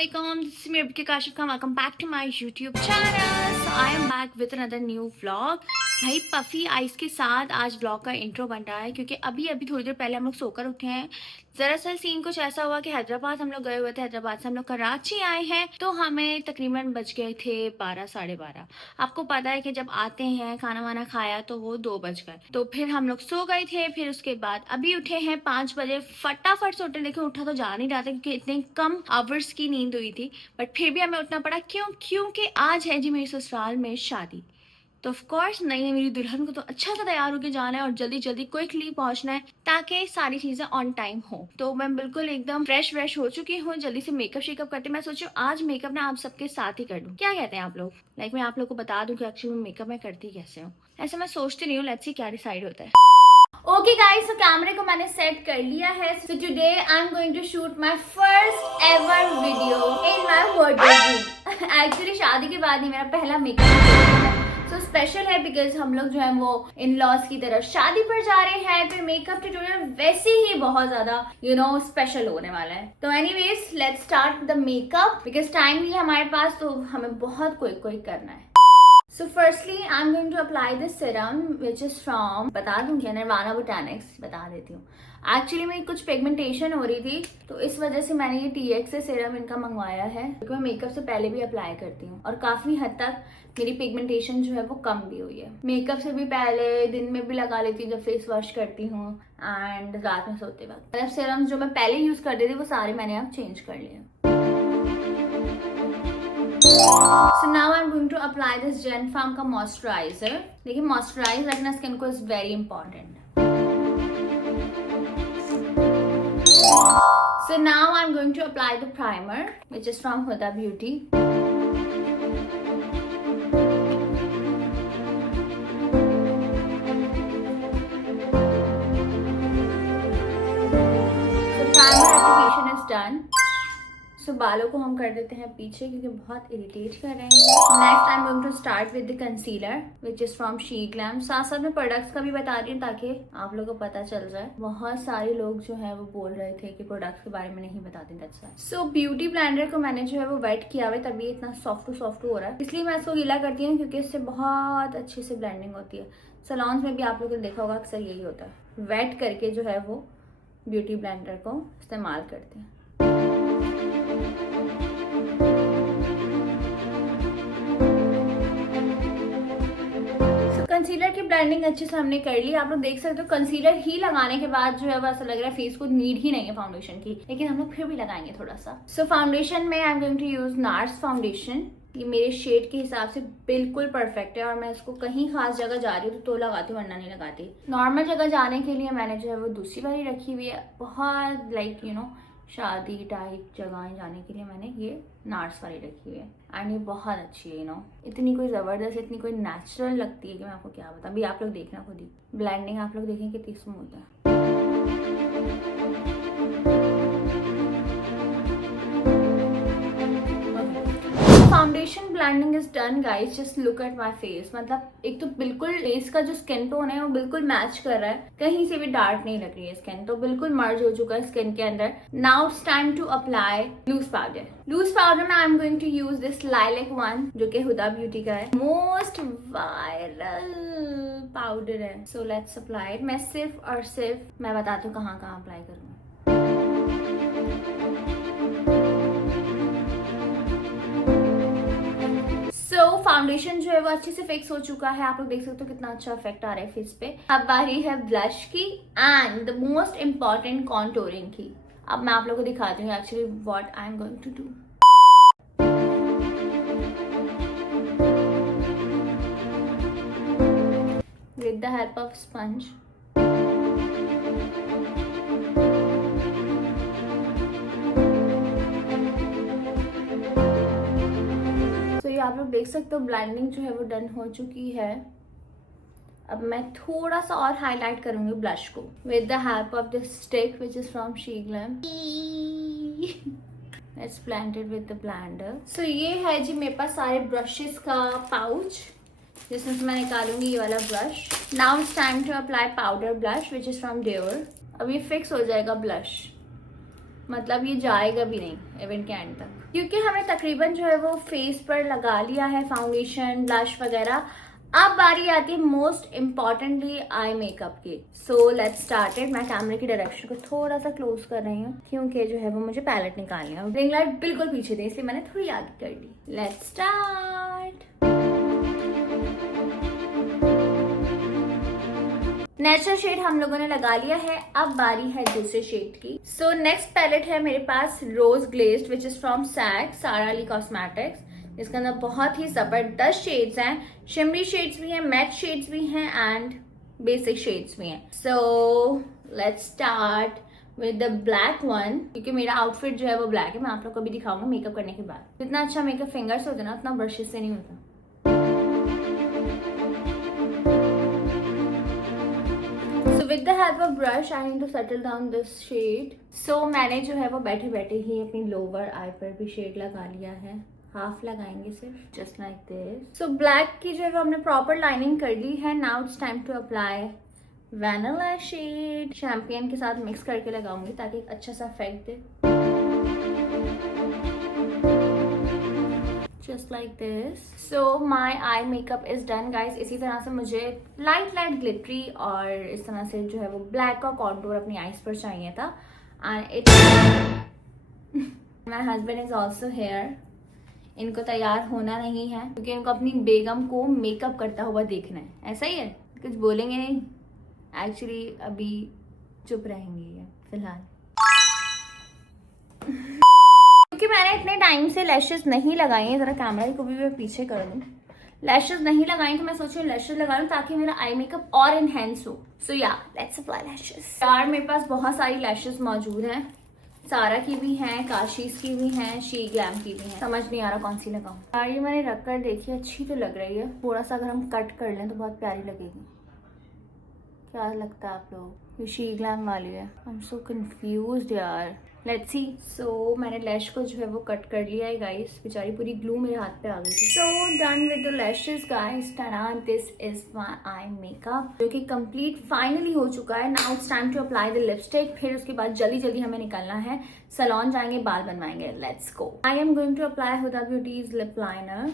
Assalamualaikum. This is me Abhika Kashif Khan. Welcome back to my YouTube channel. So I am back with another new vlog. भाई puffy ice के साथ आज blog का intro बन रहा है क्योंकि अभी थोड़ी देर पहले हम लोग सोकर उठे हैं। दरअसल सीन कुछ ऐसा हुआ कि हैदराबाद हम लोग गए हुए थे, हैदराबाद से हम लोग कराची आए हैं तो हमें तकरीबन बज गए थे 12 साढ़े 12। आपको पता है कि जब आते हैं खाना वाना खाया तो वो 2 बज गए, तो फिर हम लोग सो गए थे। फिर उसके बाद अभी उठे हैं 5 बजे, फटाफट से उठे। लेकिन उठा तो जा नहीं रहा था क्योंकि इतने कम आवर्स की नींद हुई थी, बट फिर भी हमें उठना पड़ा। क्योंकि आज है जी मेरे ससुराल में शादी, तो ऑफ कोर्स नहीं है, मेरी दुल्हन को तो अच्छा सा तैयार होकर जाना है और जल्दी जल्दी क्विकली पहुंचना है ताकि सारी चीजें ऑन टाइम हो। तो मैं बिल्कुल एकदम फ्रेश हो चुकी हूँ, जल्दी से मेकअप शेकअप करते। मैं सोचू आज मेकअप ना आप सबके साथ ही कर दूं, क्या कहते हैं आप लोग? लाइक मैं आप लोग को बता दूं कि एक्चुअली मेकअप मैं करती कैसे हूँ। ऐसे मैं सोचती नहीं हूँ, लेट्स सी क्या डिसाइड होता है। ओके गाइस, तो कैमरे को मैंने सेट कर लिया है। So today I am going to shoot my first ever video in my wardrobe. Actually शादी के बाद ही मेरा पहला मेकअप तो स्पेशल है बिकॉज हम लोग जो है वो इन लॉज की तरफ शादी पर जा रहे हैं। फिर मेकअप ट्यूटोरियल वैसे ही बहुत ज्यादा स्पेशल होने वाला है। तो anyways let's start the makeup because time नहीं है हमारे पास, तो हमें बहुत क्विक करना है। So firstly, I'm going to apply this serum which is from, बता दूंगी, निर्वाणा बोटैनिक्स, बता देती हूँ। एक्चुअली मेरी कुछ पिगमेंटेशन हो रही थी तो इस वजह से मैंने ये TX से सीरम इनका मंगवाया है, क्योंकि मैं मेकअप से पहले भी अप्लाई करती हूँ और काफी हद तक मेरी पिगमेंटेशन जो है वो कम भी हुई है। मेकअप से भी पहले दिन में भी लगा लेती हूँ जब फेस वॉश करती हूँ एंड रात में सोते वक्त। मतलब सीरम जो मैं पहले यूज करती थी वो सारे मैंने अब चेंज कर लिए। So now I'm going to apply this Gen Farm का मॉइस्चराइजर। देखिए मॉइस्चराइज रखना स्किन को is very important. So now I'm going to apply the primer which is from Huda Beauty. So primer application is done. सो बालों को हम कर देते हैं पीछे क्योंकि बहुत इरिटेट कर रहे हैं। Next I am going to start with the concealer which is from Sheglam. साथ साथ में प्रोडक्ट्स का भी बता रही हूँ ताकि आप लोगों को पता चल जाए। बहुत सारे लोग जो है वो बोल रहे थे कि प्रोडक्ट्स के बारे में नहीं बताते, that's why. So beauty blender को मैंने जो है वो वेट किया हुआ, तभी इतना सॉफ्ट हो रहा है। इसलिए मैं इसको गीला करती हूँ क्योंकि इससे बहुत अच्छे से ब्लेंडिंग होती है। सैलून्स में भी आप लोगों ने देखा होगा अक्सर यही होता है, वेट करके जो है वो ब्यूटी ब्लेंडर को इस्तेमाल करते हैं। कंसीलर की ब्लेंडिंग अच्छे से हमने कर ली। आप लोग देख सकते हो कंसीलर ही लगाने के बाद जो है वो ऐसा लग रहा है फेस को नीड ही नहीं है फाउंडेशन की, लेकिन हम लोग फिर भी लगाएंगे थोड़ा सा। सो फाउंडेशन में I am going to use Nars foundation. ये मेरे शेड के हिसाब से बिल्कुल परफेक्ट है और मैं इसको कहीं खास जगह जा रही हूँ तो लगाती हूँ, वरना नहीं लगाती। नॉर्मल जगह जाने के लिए मैंने जो है वो दूसरी वाली रखी हुई है। बहुत लाइक शादी टाइप जगह जाने के लिए मैंने ये नार्स वाली रखी हुई है एंड ये बहुत अच्छी है। इतनी कोई ज़बरदस्त, इतनी कोई नेचुरल लगती है कि मैं आपको क्या बताऊँ। अभी आप लोग देखना खुद ही, ब्लेंडिंग आप लोग देखें कितनी स्मूथ है। Foundation blending is done guys, just look at my face. मतलब एक तो बिल्कुल फेस का जो स्किन टोन है वो बिल्कुल मैच कर रहा है, कहीं से भी डार्क नहीं लग रही है स्किन, तो बिल्कुल मर्ज हो चुका है स्किन के अंदर। Now it's time to apply loose powder. Loose powder में I am going to use this lilac one जो कि हुदा ब्यूटी का है, मोस्ट वायरल पाउडर है। So let's apply it. मैं सिर्फ और सिर्फ मैं बताती हूँ कहाँ अप्लाई करूँगा। फाउंडेशन जो है वो अच्छे से फिक्स हो चुका है। आप लोग देख सकते हो कितना अच्छा इफेक्ट आ रहा है फेस पे। अब बारी है ब्लश की and the most important contouring की। अब मैं आप लोगों को दिखाती हूँ actually what I am going to do. With the help of sponge आप लोग देख सकते हो ब्लेंडिंग जो है वो डन हो चुकी है। अब मैं थोड़ा सा और हाईलाइट करूंगी ब्लश को with the help of this stick which is from Sheglam. It's blended with the blender. So ये है जी मेरे पास सारे ब्रशेस का पाउच जिसमें से मैं निकालूंगी ये वाला brush. Now it's time to apply powder blush which is from Dior. अब ये फिक्स हो जाएगा ब्लश। मतलब ये जाएगा भी नहीं इवेंट के एंड तक, क्योंकि हमने तकरीबन जो है वो फेस पर लगा लिया है फाउंडेशन, ब्लश वगैरह। अब बारी आती है मोस्ट इम्पॉर्टेंटली आई मेकअप की। So let's started. मैं कैमरे की डायरेक्शन को थोड़ा सा क्लोज कर रही हूँ क्योंकि जो है वो मुझे पैलेट निकालनी है। रिंग लाइट बिल्कुल पीछे थी इसलिए मैंने थोड़ी आगे कर ली। Let's start. नेचुरल शेड हम लोगों ने लगा लिया है, अब बारी है दूसरे शेड की। सो नेक्स्ट पैलेट है मेरे पास रोज ग्लेज्ड विच इज फ्रॉम सैग, सारा अली कॉस्मेटिक्स। इसके अंदर बहुत ही जबरदस्त शेड्स हैं, शिमरी शेड्स भी हैं, मैट शेड्स भी हैं एंड बेसिक शेड्स भी हैं। So let's start with the black one, क्योंकि मेरा आउटफिट जो है वो ब्लैक है। मैं आप लोग को भी दिखाऊंगा मेकअप करने के बाद। जितना अच्छा मेकअप फिंगर से होता है ना उतना ब्रशेस से नहीं होता। So with the help of brush I need to settle down this shade. So मैंने जो है वो बैठे बैठे ही अपनी लोअर आई पर भी शेड लगा लिया है। हाफ लगाएंगे सिर्फ, just like this. So black की जो है वो हमने प्रॉपर लाइनिंग कर ली है। Now it's time to apply vanilla shade. Champagne के साथ मिक्स करके लगाऊंगी ताकि एक अच्छा सा इफेक्ट दे। Just like this. So my eye makeup is done guys। इसी तरह से मुझे लाइट ग्लिटरी और इस तरह से जो है वो ब्लैक का कॉन्टूर अपनी आईज पर चाहिए था। And it my husband is also here। इनको तैयार होना नहीं है क्योंकि इनको अपनी बेगम को मेकअप करता हुआ देखना है। ऐसा ही है, कुछ बोलेंगे नहीं। एक्चुअली अभी चुप रहेंगे ये फिलहाल, क्योंकि मैंने इतने टाइम से लैशेस नहीं लगाई हैं। जरा कैमरा को भी मैं पीछे कर दूं। लैशेस नहीं लगाई तो मैं सोच रही हूँ लैशेस लगा लूं ताकि मेरा आई मेकअप और एनहेंस हो। सो या लेट्स अप्लाई लैशेस। यार मेरे पास बहुत सारी लैशेस मौजूद हैं, सारा की भी हैं, काशीज की भी हैं, शी ग्लैम की भी हैं। समझ नहीं आ रहा कौन सी लगाऊं। यार ये मैंने रख कर देखी, अच्छी तो लग रही है। थोड़ा सा अगर हम कट कर लें तो बहुत प्यारी लगेगी। क्या लगता है आप लोग? ये शी ग्लैम वाली है। आई एम सो कंफ्यूज्ड यार। Let's see. सो मैंने लैश को जो है वो कट कर लिया है गाइस। बेचारी पूरी ग्लू मेरे हाथ पे आ गई थी। So done with the lashes guys. This is my eye makeup जो कि कंप्लीट फाइनली हो चुका है। Now it's time to apply the lipstick. फिर उसके बाद जल्दी हमें निकलना है, सैलून जाएंगे, बाल बनवाएंगे। Let's go. I am going to apply Huda Beauty's lip liner.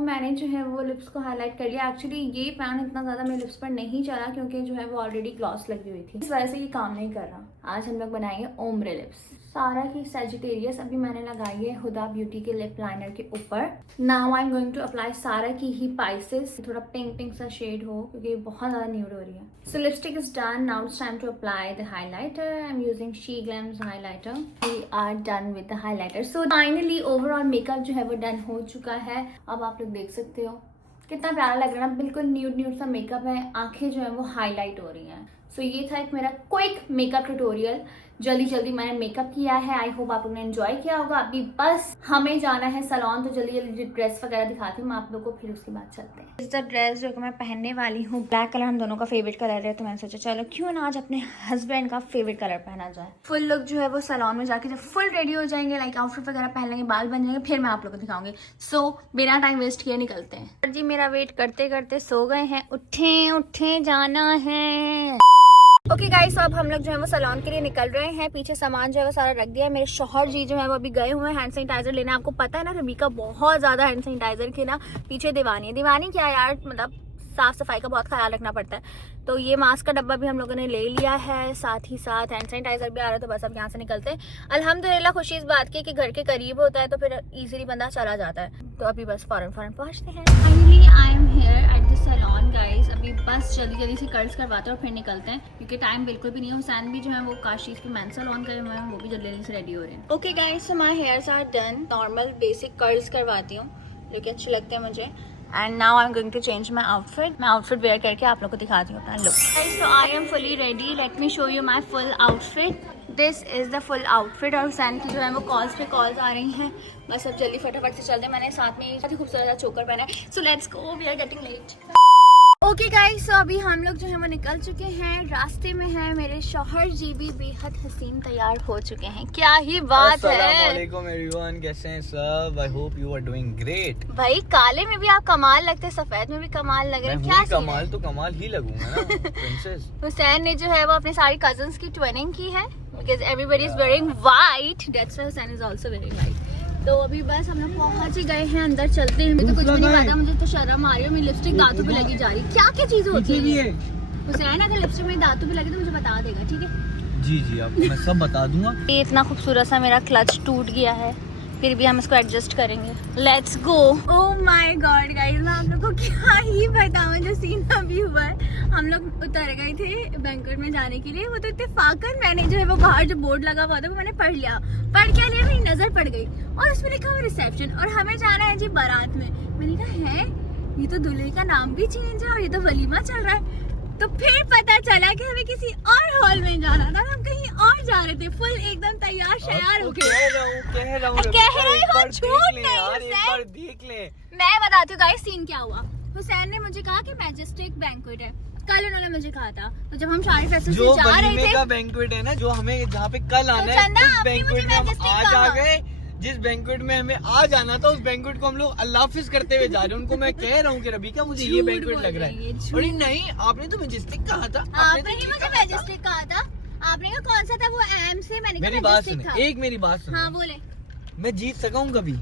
मैंने जो है वो लिप्स को हाईलाइट कर लिया। एक्चुअली ये पैन इतना ज़्यादा मेरे लिप्स पर नहीं चला क्योंकि जो है वो ऑलरेडी ग्लॉस लगी हुई थी, इस वजह से ये काम नहीं कर रहा। आज हम लोग बनाएंगे ओम्ब्रे लिप्स। सारा की सैजिटेरियस अभी मैंने लगाई है हुदा ब्यूटी के लिप लाइनर के ऊपर। Now I am going to apply सारा की ही पाइसेस। थोड़ा पिंक सा शेड हो क्योंकि बहुत ज़्यादा न्यूड हो रही है। So lipstick is done. Now it's time to apply the highlighter. I am using Sheglam's highlighter. We are done with the highlighter. So finally overall makeup जो है वो डन हो चुका है। अब आप लोग देख सकते हो कितना प्यारा लग रहा है, बिल्कुल न्यूड सा मेकअप है। आंखें जो है वो हाईलाइट हो रही हैं। सो ये था एक मेरा क्विक मेकअप ट्यूटोरियल। जल्दी मैंने मेकअप किया है। आई होप आप लोगों ने एंजॉय किया होगा। अभी बस हमें जाना है सैलून, तो जल्दी ड्रेस वगैरह दिखाती हूँ मैं आप लोगों को, फिर उसके बाद चलते हैं। इस ड्रेस जो मैं पहनने वाली हूँ, ब्लैक कलर हम दोनों का फेवरेट कलर है, तो मैंने सोचा चलो क्यों ना आज अपने हस्बैंड का फेवरेट कलर पहना जाए। फुल लुक जो है वो सैलून में जाके जब फुल रेडी हो जाएंगे, लाइक आउटफिट वगैरह पहन लेंगे, बाल बन जाएंगे, फिर मैं आप लोगों को दिखाऊंगी। सो बिना टाइम वेस्ट किए निकलते हैं। जी मेरा वेट करते करते सो गए हैं। उठे जाना है। ओके गाइस, अब हम लोग जो है वो सैलून के लिए निकल रहे हैं। पीछे सामान जो है वो सारा रख दिया है। मेरे शौहर जी जो है वो अभी गए हुए हैं हैंड सैनिटाइजर लेने। आपको पता है ना रबीका बहुत ज्यादा हैंड सैनिटाइजर की ना पीछे दीवानी क्या यार, मतलब साफ सफाई का बहुत ख्याल रखना पड़ता है। तो ये मास्क का डब्बा भी हम लोगों ने ले लिया है, साथ ही साथ हैंड सैनिटाइजर भी आ रहा है। तो बस अब यहाँ से निकलते हैं। अल्हम्दुलिल्लाह खुशी इस बात की कि घर के करीब होता है तो फिर इजीली बंदा चला जाता है। तो अभी बस फौरन पहुँचते हैं। Finally I am here at the salon guys. अभी बस जल्दी से कर्ल्स करवाते हैं और फिर निकलते हैं क्योंकि टाइम बिल्कुल भी नहीं है। हुसैन भी जो है वो काशी पे मेंस सैलून गए हुए हैं, वो भी जल्दी से रेडी हो रहे हैं। Okay guys, so my hairs are done. Normal basic curls करवाती हूँ जो कि अच्छे लगते हैं मुझे। And now I am going to change my outfit. मैं आउटफिट वेयर करके आप लोग को दिखाती हूँ अपना look. So I am fully ready. Let me show you my full outfit. This is the full outfit. और हुसैन की जो है वो कॉल्स पे कॉल्स आ रही हैं। बस अब जल्दी फटाफट से चलते हैं। मैंने साथ में बहुत ही खूबसूरत चोकर पहना है। So let's go, we are getting late. Okay guys, तो अभी हम लोग जो है वो निकल चुके हैं, रास्ते में है मेरे शौहर जी भी बेहद हसीन तैयार हो चुके हैं। क्या ही बात है। अस्सलामुअलैकुम एवरीवन, कैसे हैं सब? I hope you are doing great. भाई काले में भी आप कमाल लगते हैं, सफेद में भी कमाल लग रहे हैं। क्या कमाल तो कमाल ही लगूंगा ना प्रिंसेस। हुसैन ने जो है वो अपने सारी कजन्स की ट्विनिंग की है, because everybody is wearing white, that's why Hussain is also wearing white. तो अभी बस हम लोग पहुंच ही गए हैं, अंदर चलते हैं। मुझे तो कुछ भी नहीं पता, मुझे तो शर्म आ रही है, मेरी लिपस्टिक दांतों पे लगी जा रही है। क्या क्या चीज होती है हुसैन? अगर लिपस्टिक मेरी दांतों पे लगी तो मुझे बता देगा, ठीक है? जी आपको मैं सब बता दूंगा। ये इतना खूबसूरत सा मेरा क्लच टूट गया है, फिर भी हम इसको एडजस्ट करेंगे। Let's go. Oh my God guys, मैं आप लोग को क्या ही बताऊं जो सीन अभी हुआ है। हम लोग उतर गए थे बैंक्वेट में जाने के लिए, वो तो इत्तेफाकन मैंने जो है वो बाहर जो बोर्ड लगा हुआ था वो मैंने पढ़ लिया। पढ़ क्या लिया, मेरी नजर पड़ गई और उसमें लिखा हुआ रिसेप्शन, और हमें जाना है जी बारात में। मैंने कहा है ये तो दूल्हे का नाम भी चेंज है और ये तो वलीमा चल रहा है। तो फिर पता चला कि हमें किसी और हॉल में जाना था, हम कहीं और जा रहे थे, फुल एकदम तैयार शयार होके। कह रहा हूँ यार, देख ले। मैं बताती हूँ गाइस सीन क्या हुआ। हुसैन ने मुझे कहा कि मैजेस्टिक बैंक्वेट है, कल उन्होंने मुझे कहा था। तो जब हम शादी फेस्टिवल से जा रहे थे, का बैंक्वेट है ना जो हमें जहाँ पे कल आना है, उस बैंक्वेट में हम आज आ गए। जिस बैंक्वेट में हमें आज आना था उस बैंक्वेट को हम लोग अल्लाह हाफिज करते हुए जा रहे हैं। उनको मैं कह रहा हूँ कि रबीका मुझे ये बैंक्वेट लग रहा है। अरे नहीं, आपने तो मैजेस्टिक कहा था। आपने ही मुझे मैजेस्टिक कहा था। आपने कहा कौन सा था वो? एम से। मैंने मेरी बात सुने, एक मेरी बात सुने। हाँ बोले। मैं जीत सका हूँ कभी?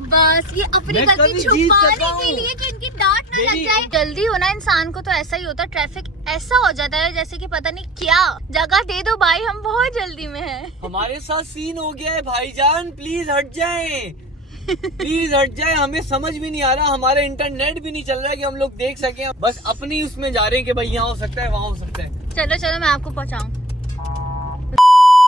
बस ये अपनी गलती छुपाने के लिए कि इनकी डांट न लग जाए। जल्दी होना इंसान को तो ऐसा ही होता है, ट्रैफिक ऐसा हो जाता है जैसे कि पता नहीं क्या। जगह दे दो भाई, हम बहुत जल्दी में हैं। हमारे साथ सीन हो गया है भाईजान, प्लीज हट जाएं। प्लीज हट जाए, हमें समझ भी नहीं आ रहा, हमारा इंटरनेट भी नहीं चल रहा है कि हम लोग देख सके। बस अपनी उसमें जा रहे हैं कि भाई यहाँ हो सकता है, वहाँ हो सकता है। चलो चलो मैं आपको पहुँचाऊँ।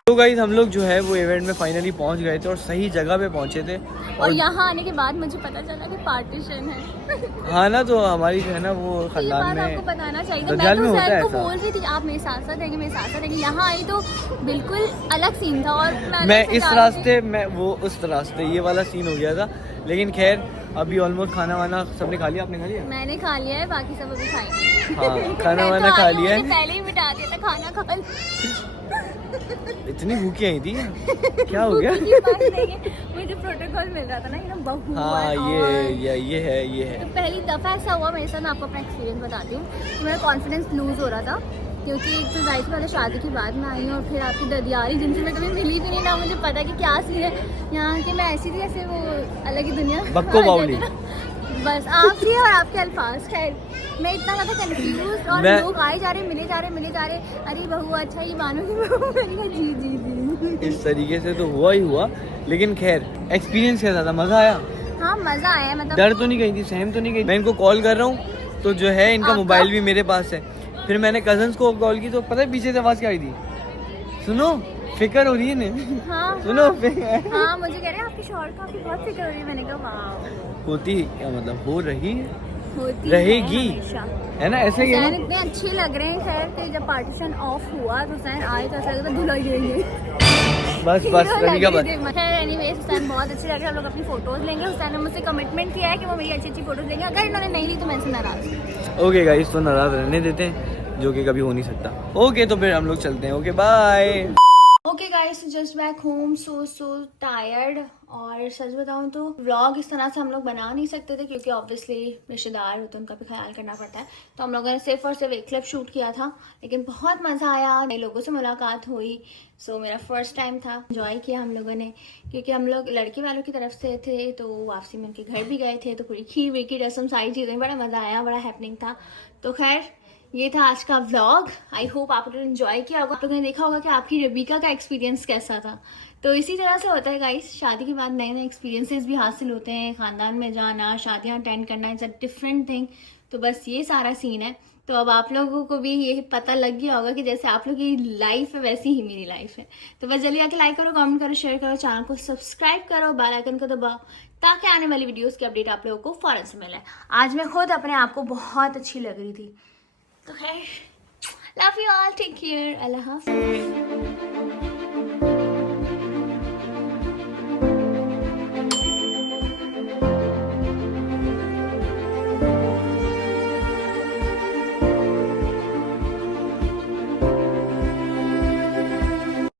तो गाइस हम लोग जो है वो इवेंट में फाइनली पहुंच गए थे और सही जगह पे पहुंचे थे। और यहाँ आने के बाद मुझे पता चला कि पार्टीशन है। हाँ ना, तो हमारी जो है ना वो खानदान में आपको बताना चाहिए। मैं दज्जाल तो में होता है को ऐसा। बोल रही थी आप मेरे साथ साथ रहेंगे, मेरे साथ साथ रहेंगे। यहाँ आई तो बिल्कुल अलग सीन था। और मैं इस रास्ते में वो उस रास्ते ये वाला सीन हो गया था। लेकिन खैर अभी ऑलमोस्ट खाना वाना सबने खा लिया। आपने खा लिया? मैंने खा लिया है, बाकी सब अभी खाएंगे। हाँ खाना वाना खा लिया है। पहले ही मिटा दिया था खाना खा लिया। इतनी भूखी आई थी, क्या हो गया? मुझे प्रोटोकॉल मिल रहा था ना, ये बहू। हाँ ये है। तो पहली दफा ऐसा हुआ मेरे साथ। मैं आपको अपना एक्सपीरियंस बताती हूँ। तो मेरा कॉन्फिडेंस लूज हो रहा था क्योंकि एक तो जाहिर सी बात है शादी के बाद में आई हूँ और फिर आपकी ददियारी जिनसे मैं कभी मिली भी नहीं, ना मुझे पता कि क्या सीन है यहाँ की। मैं ऐसी थी जैसे वो अलग ही दुनिया बक्को बाउली। बस आप ही और आपके अल्फाज। खैर मैं इतना ज़्यादा कंफ्यूज, और लोग आए जा रहे मिले जा रहे। अरे बहू अच्छा ये मानो की बहू। मैंने कहा जी। इस तरीके से तो हुआ ही हुआ। लेकिन खैर एक्सपीरियंस कैसा था? मजा आया? हाँ मजा आया। मतलब डर तो नहीं गई थी, सहम तो नहीं गई? मैं इनको कॉल कर रहा हूँ तो जो है इनका मोबाइल भी मेरे पास है। फिर मैंने कजन्स को कॉल की तो पता है पीछे से आवाज क्या आई थी? सुनो, फिक्र हो रही है ने। हाँ, सुनो हाँ मुझे कह रहे हैं आपके शौहर का आपकी बहुत फिक्र हो रही है। मैंने कहा वाह। होती क्या मतलब, हो रही होती रहेगी है ना, ऐसे ही है ना। इतने अच्छे लग रहे हैं। खैर कि जब पार्टीशन ऑफ हुआ तो हुसैन आए तो ऐसा लगता धुलाई देंगे। बस रनिका बस। खैर एनीवेज हुसैन बहुत अच्छे लग रहे हैं। हम लोग अपनी फोटोज लेंगे। हुसैन ने मुझसे कमिटमेंट किया है कि वो मेरी अच्छी फोटोज लेंगे। अगर इन्होंने नहीं ली तो मैं इनसे नाराज। ओके गाइस, तो नाराज रहने देते हैं, जो कि कभी हो नहीं सकता। ओके तो फिर हम लोग चलते हैं। Okay bye. Okay guys, just back home, so tired. और सच बताऊं तो व्लॉग इस तरह से हम लोग बना नहीं सकते थे क्योंकि ऑब्वियसली रिश्तेदार होते हैं, उनका भी ख्याल करना पड़ता है। तो हम लोगों ने सिर्फ और सिर्फ एक क्लिप शूट किया था, लेकिन बहुत मज़ा आया, नए लोगों से मुलाकात हुई। सो मेरा फर्स्ट टाइम था, एंजॉय किया हम लोगों ने क्योंकि हम लोग लड़के वालों की तरफ से थे। तो वापसी में उनके घर भी गए थे, तो पूरी खीर वीर की रस्म सारी चीज़ें, बड़ा मज़ा आया, बड़ा हैपनिंग था। तो खैर ये था आज का व्लॉग। आई होप आप लोगों ने एंजॉय किया होगा। आप लोगों ने देखा होगा कि आपकी रबीका का एक्सपीरियंस कैसा था। तो इसी तरह से होता है गाइस, शादी के बाद नए नए एक्सपीरियंसेस भी हासिल होते हैं। ख़ानदान में जाना, शादियाँ अटेंड करना इज़ अ डिफरेंट थिंग। तो बस ये सारा सीन है। तो अब आप लोगों को भी ये पता लग गया होगा कि जैसे आप लोग की लाइफ है वैसी ही मेरी लाइफ है। तो बस जल्दी आके लाइक करो, कमेंट करो, शेयर करो, चैनल को सब्सक्राइब करो, बेल आइकन को दबाओ ताकि आने वाली वीडियोस की अपडेट आप लोगों को फौरन से मिले। आज मैं खुद अपने आप को बहुत अच्छी लग रही थी। तो खैर love you all, take care, अल्लाह हाफ़िज़।